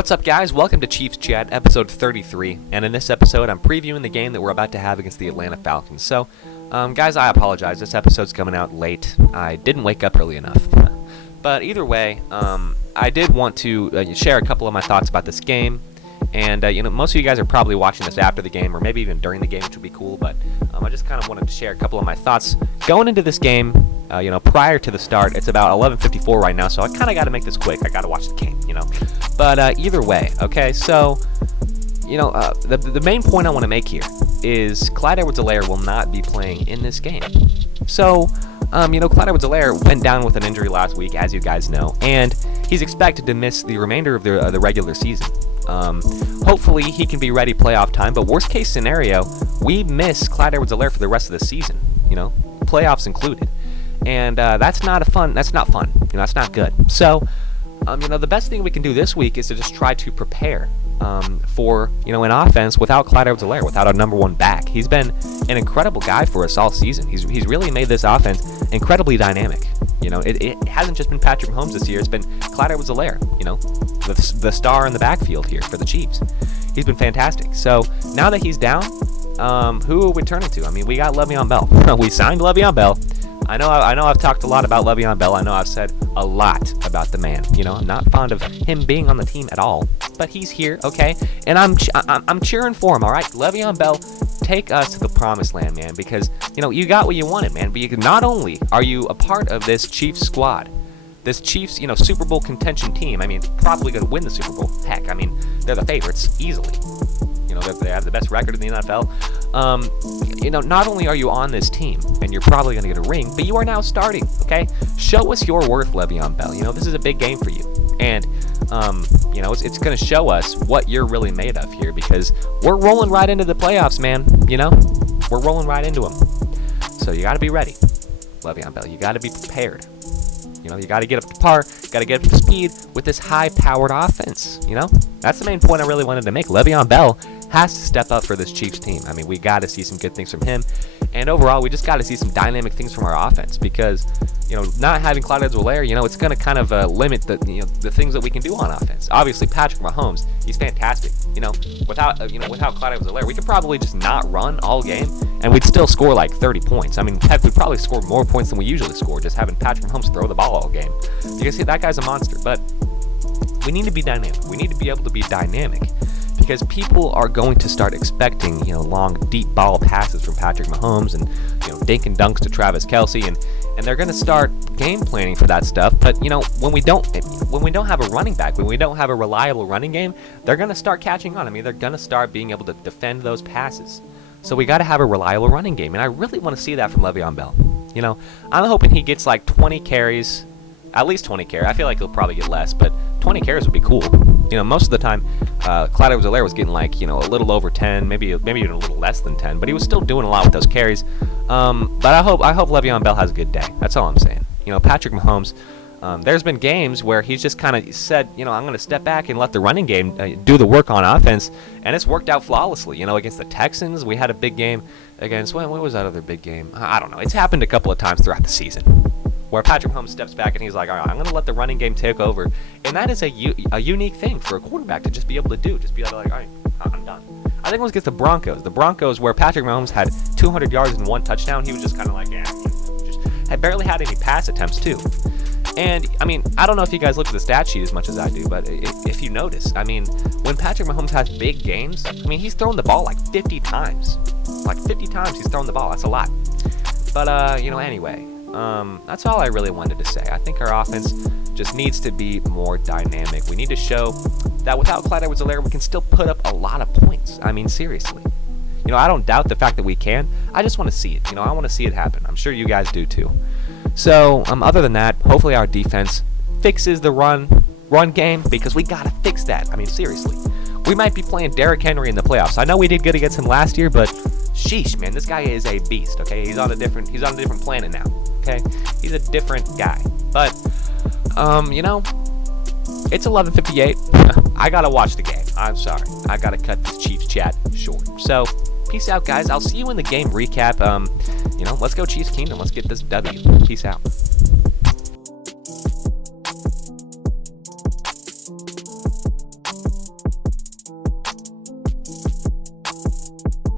What's up, guys? Welcome to Chiefs Chat, episode 33, and in this episode, I'm previewing the game that we're about to have against the Atlanta Falcons. So, guys, I apologize. This episode's coming out late. I didn't wake up early enough. But either way, I did want to share a couple of my thoughts about this game. And, most of you guys are probably watching this after the game, or maybe even during the game, which would be cool. But I just kind of wanted to share a couple of my thoughts going into this game. Prior to the start, it's about 11:54 right now, so I kind of got to make this quick. I got to watch the game, But either way, okay, so, the main point I want to make here is Clyde Edwards-Helaire will not be playing in this game. So, Clyde Edwards-Helaire went down with an injury last week, as you guys know, and he's expected to miss the remainder of the regular season. Hopefully he can be ready playoff time, but worst case scenario, we miss Clyde Edwards-Helaire for the rest of the season, playoffs included. And that's not fun. That's not good. So, the best thing we can do this week is to just try to prepare for, an offense without Clyde Edwards-Helaire, without a number one back. He's been an incredible guy for us all season. He's really made this offense incredibly dynamic. It hasn't just been Patrick Mahomes this year. It's been Clyde Edwards-Helaire, the star in the backfield here for the Chiefs. He's been fantastic. So now that he's down, who are we turning to? I mean, we got Le'Veon Bell. We signed Le'Veon Bell. I know I've talked a lot about Le'Veon Bell. I know I've said a lot about the man. I'm not fond of him being on the team at all. But he's here, okay? And I'm cheering for him, all right? Le'Veon Bell, take us to the promised land, man, because, you got what you wanted, man. But not only are you a part of this Chiefs squad, this Chiefs, Super Bowl contention team, probably going to win the Super Bowl. Heck, they're the favorites, easily. They have the best record in the NFL. Not only are you on this team, and you're probably going to get a ring, but you are now starting, okay? Show us your worth, Le'Veon Bell. This is a big game for you. And, it's going to show us what you're really made of here, because we're rolling right into the playoffs, man. We're rolling right into them. So you got to be ready, Le'Veon Bell. You got to be prepared. You got to get up to par, got to get up to speed with this high-powered offense, That's the main point I really wanted to make. Le'Veon Bell has to step up for this Chiefs team. We got to see some good things from him. And overall, we just got to see some dynamic things from our offense because, not having Clyde Edwards-Helaire, it's going to kind of limit the things that we can do on offense. Obviously, Patrick Mahomes, he's fantastic. Without Clyde Edwards-Helaire, we could probably just not run all game and we'd still score like 30 points. Heck, we'd probably score more points than we usually score just having Patrick Mahomes throw the ball all game. You can see that guy's a monster, but we need to be dynamic. We need to be able to be dynamic because people are going to start expecting, long, deep ball passes from Patrick Mahomes and, dink and dunks to Travis Kelce, and they're going to start game planning for that stuff. But, when we don't have a running back, when we don't have a reliable running game, they're going to start catching on. They're going to start being able to defend those passes. So we got to have a reliable running game, and I really want to see that from Le'Veon Bell. I'm hoping he gets like 20 carries, at least 20 carries. I feel like he'll probably get less, but 20 carries would be cool. Most of the time, Clyde Edwards-Helaire was getting like, a little over 10, maybe even a little less than 10, but he was still doing a lot with those carries. But I hope Le'Veon Bell has a good day. That's all I'm saying. Patrick Mahomes, there's been games where he's just kind of said, I'm going to step back and let the running game do the work on offense, and it's worked out flawlessly. Against the Texans, we had a big game against, what was that other big game? I don't know. It's happened a couple of times throughout the season, where Patrick Mahomes steps back and he's like, all right, I'm going to let the running game take over. And that is a unique thing for a quarterback to just be able to do. Just be able to like, all right, I'm done. I think it was against the Broncos. The Broncos, where Patrick Mahomes had 200 yards and 1 touchdown, he was just kind of like, had barely had any pass attempts, too. And, I don't know if you guys look at the stat sheet as much as I do, but if you notice, when Patrick Mahomes has big games, he's thrown the ball like 50 times. Like 50 times he's thrown the ball. That's a lot. But, anyway. That's all I really wanted to say. I think our offense just needs to be more dynamic. We need to show that without Clyde Edwards-Helaire, we can still put up a lot of points. Seriously. I don't doubt the fact that we can. I just want to see it. I want to see it happen. I'm sure you guys do too. So, other than that, hopefully our defense fixes the run game because we got to fix that. Seriously. We might be playing Derrick Henry in the playoffs. I know we did good against him last year, but sheesh, man, this guy is a beast, okay? He's on a different planet now, okay? He's a different guy. But, it's 11:58. I got to watch the game. I'm sorry. I got to cut this Chiefs chat short. So, peace out, guys. I'll see you in the game recap. Let's go Chiefs Kingdom. Let's get this W. Peace out.